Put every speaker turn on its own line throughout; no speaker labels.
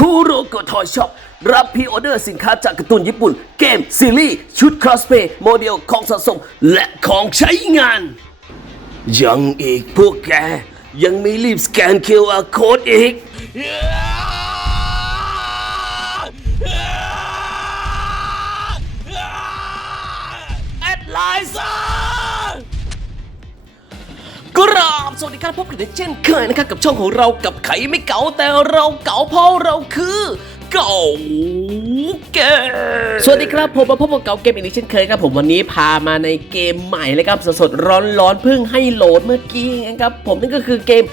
คูโรโกทอยช็อปรับพรีออเดอร์สินค้าจากการ์ตูนญี่ปุ่น เกม ซีรีส์ ชุดครอสเพย์โมเดลของสะสม และของใช้งาน ยังอีกพวกแก ยังไม่รีบสแกน QR Code อีก สวัสดีครับพบกันเช่นเคยนะครับกับช่องของเรากับไขไม่เก๋าแต่เราเก๋าเพราะเราคือเก่าเกมสวัสดีครับผมมาพบกับเก่าเกมอีกเช่นเคยครับผมวันนี้พามาในเกมใหม่เลยครับสดๆร้อนๆเพิ่งให้โหลดเมื่อกี้เองครับผมนั่นก็คือเกม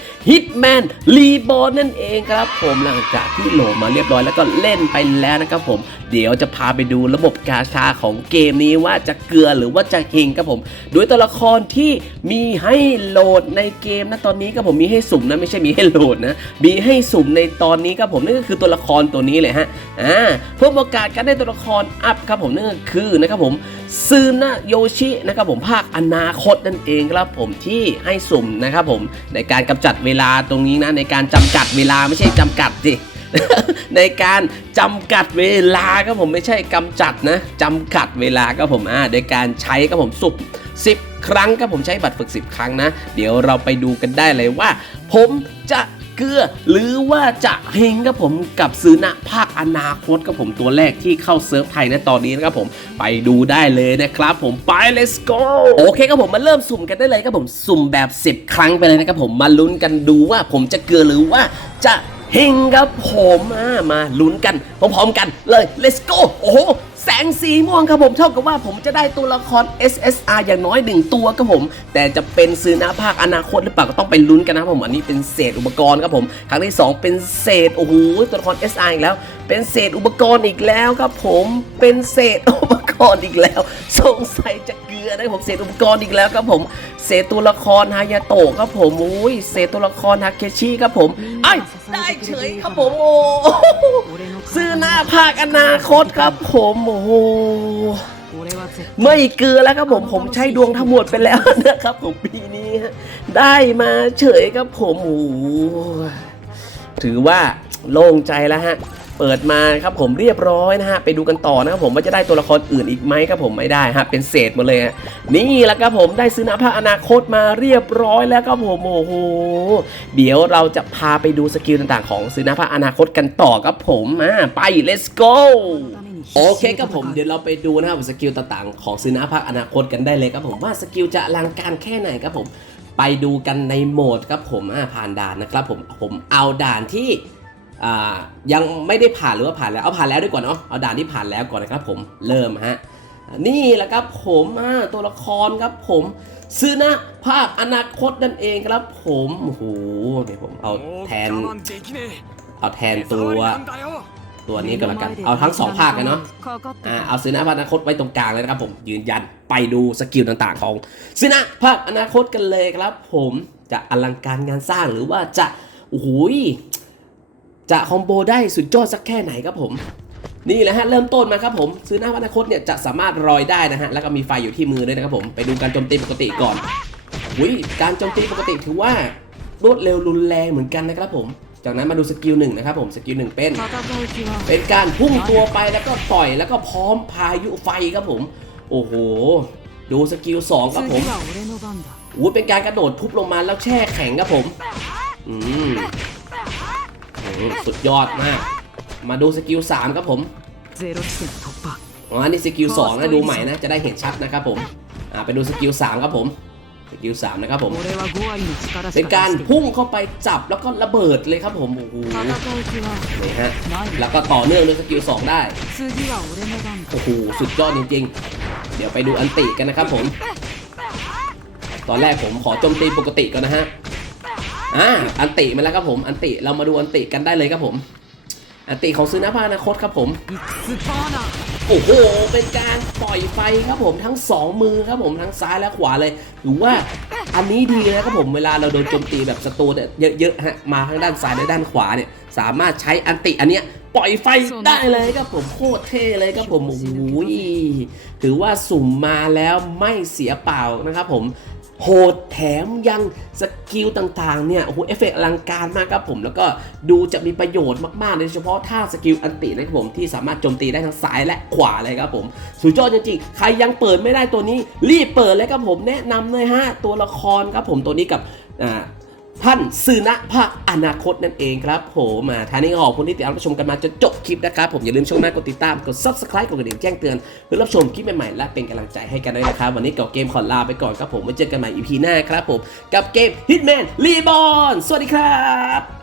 Hitman Reborn นั่นเองครับผมหลังจากที่โหลดมาเรียบร้อยแล้วก็เล่นไปแล้วนะครับผม เดี๋ยวจะพาไปดูระบบกาชาของเกมนี้ว่าจะเกลือหรือว่าจะเฮงครับผม โดยตัวละครที่มีให้โหลดในเกมนะตอนนี้ครับผมมีให้สุ่มนะไม่ใช่มีให้โหลดนะมีให้สุ่มในตอนนี้ครับผมนั่นก็คือตัวละครตัวนี้เลยฮะอ่าเพิ่มโอกาสการได้ตัวละครอัพครับผมนั่นก็คือนะครับผมซึนะโยชินะครับผมภาคอนาคตนั่นเองครับผมที่ให้สุ่มนะครับผมในการกำจัดเวลาตรงนี้นะในการจำกัดเวลาไม่ใช่จำกัดสิในการจำกัดเวลาครับผมไม่ใช่กำจัดนะจำกัดเวลาครับผมอ่าโดยการใช้ครับผมสุบ10 ครั้งครับผมใช้บัตรฝึก 10 ครั้งนะ เดี๋ยวเราไปดูกันได้เลยว่า ผมจะ เกลือ หรือว่าจะเฮงครับผมกับซื้อนะภาคอนาคตครับผมตัวแรกที่เข้าเซิร์ฟไทยนะตอนนี้นะครับผมไปดูได้เลยนะครับผมไป let's go โอเคครับผมมาเริ่มสุ่มกันได้เลยครับผมสุ่มแบบ 10 ครั้งไปเลยนะครับผมมาลุ้นกันดูว่าผมจะเกลือหรือว่าจะเฮงครับผมอ่ามาลุ้นกันพร้อมๆกันเลย let's go โอ้โห แสงสีม่วงครับผมเท่ากับว่าผมจะได้ตัวละคร SSR อย่างน้อยหนึ่งตัวครับผม แต่จะเป็นซื้อหน้าภาคอนาคตหรือเปล่าก็ต้องไปลุ้นกันนะครับผมอันนี้เป็นเศษอุปกรณ์ครับผมครั้งที่ 2 เป็นเศษโอ้โหตัวละคร SR อีกแล้ว เป็นเศษอุปกรณ์อีกแล้วครับผมเป็นเศษอุปกรณ์อีกแล้ว สงสัยจะเกลือได้ผมเศษอุปกรณ์อีกแล้วครับผมเศษตัวละครฮายาโตะครับผมอุ้ยเศษตัวละครฮาเคชิครับผมไอ้ย ได้เฉยครับผมโอ้ซื้อหน้าภาคอนาคตครับผมโอ้โหไม่เกลือแล้วครับผมผมใช้ดวงทั้งหมดไปแล้วนะครับ ผมปีนี้ได้มาเฉยครับผมโอ้ถือว่าโล่งใจแล้วฮะ เปิดมาครับผมเรียบร้อยนะฮะไปดูกันต่อนะครับผมว่าจะได้ตัวละครอื่นอีกไหมครับผมไม่ได้ฮะเป็นเศษหมดเลยฮะนี่แหละครับผมได้ซื้อนาภาคอนาคตมาเรียบร้อยแล้วครับผมโอ้โหเดี๋ยวเราจะพาไปดูสกิลต่างๆ ของซื้อนาภาคอนาคตกันต่อครับผมอ่าไป let's go โอเคครับผมเดี๋ยวเราไปดูนะครับสกิลต่างๆของซื้อนาภาคอนาคตกันได้เลยครับผมว่าสกิลจะอลังการแค่ไหนครับผม ไปดูกันในโหมดครับผมอ่าผ่านด่านนะครับผมผมเอาด่านที่ ยังไม่ได้ผ่านหรือว่าผ่านแล้วเอาผ่านแล้วดีกว่าเนาะเอาด่านที่ผ่านแล้วก่อนนะครับผมเริ่มฮะนี่แหละครับผมตัวละครครับผมซื้อนะภาคอนาคตนั่นเองครับผมโอ้โหเดี๋ยวผมเอาแทนเอาแทนตัวตัวนี้ก็แล้วกันเอาทั้งสองภาคเลยเนาะอ่าเอาซื้อนะภาคอนาคตไว้ตรงกลางเลยนะครับผมยืนยันไปดูสกิลต่างๆของซื้อนะภาคอนาคตกันเลยครับผมจะอลังการงานสร้างหรือว่าจะโอ้โห จะคอมโบได้สุดยอดสักแค่ไหนครับผมนี่แหละฮะเริ่มต้นมาครับผมซื้อหน้าวันาคตเนี่ยจะสามารถรอยได้นะฮะแล้วก็มีไฟอยู่ที่มือด้วยนะครับผมไปดูการโจมตีปกติก่อนอุ้ยการโจมตีปกติถือว่ารวดเร็วรุนแรงเหมือนกันนะครับผม จากนั้นมาดูสกิลหนึ่งนะครับผมสกิลหนึ่งเป็น เป็นการพุ่งตัวไปแล้วก็ต่อยแล้วก็พร้อมพายุไฟครับผม โอ้โห ดูสกิลสองครับผมอู้เป็นการกระโดดทุบลงมาแล้วแช่แข็งครับผม อืมอืม สุดยอดมาก มาดูสกิล3ครับผมอ๋อนนี้สกิล2นะดูใหม่นะจะได้เห็นชัดนะครับผมอ่าไปดูสกิล3ครับผมสกิล3นะครับผมเป็นการพุ่งเข้าไปจับแล้วก็ระเบิดเลยครับผมโอ้โหนี่ฮะแล้วก็ต่อเนื่องด้วยสกิล2ได้โอ้โหสุดยอดจริงๆ เดี๋ยวไปดูอันติกันนะครับผม ตอนแรกผมขอโจมตีปกติก่อนนะฮะ อ่าอันติมาแล้วครับผม อันติเรามาดูอันติกันได้เลยครับผม อันติของซื้อหน้าพาอนาคตครับผมโอ้โห เป็นการปล่อยไฟครับผมทั้งสองมือครับผมทั้งซ้ายและขวาเลยถือว่าอันนี้ดีเลยนะครับผมเวลาเราโดนโจมตีแบบศัตรูเนี่ยเยอะๆฮะมาทั้งด้านซ้ายและด้านขวาเนี่ยสามารถใช้อันติอันเนี้ยปล่อยไฟได้เลยครับผมโคตรเท่เลยครับผมโอ้โหถือว่าสุ่มมาแล้วไม่เสียเปล่านะครับผม โหดแถมยังสกิลต่างๆเนี่ยโอ้โหเอฟเฟกต์อลังการมากครับผม แล้วก็ดูจะมีประโยชน์มากๆโดยเฉพาะท่าสกิลอันตินะครับผมที่สามารถโจมตีได้ทั้งซ้ายและขวาเลยครับผม สุดยอดจริงๆ ใครยังเปิดไม่ได้ตัวนี้ รีบเปิดเลยครับผมแนะนำเลยฮะตัวละครครับผมตัวนี้กับ อ่าท่านสื่อณภาคอนาคตนั่นเองครับผมมาทานี้ขอบคุณที่ติดตามรับชมกันมาจนจบคลิปนะครับผมอย่าลืมช่องหน้ากดติดตามกด subscribe กดกระดิ่งแจ้งเตือนเพื่อรับชมคลิปใหม่ๆและเป็นกำลังใจให้กันด้วยนะครับวันนี้เก่าเกมขอลาไปก่อนครับผมไว้เจอกันใหม่ EP หน้าครับผมกับเกม Hitman Reborn สวัสดีครับ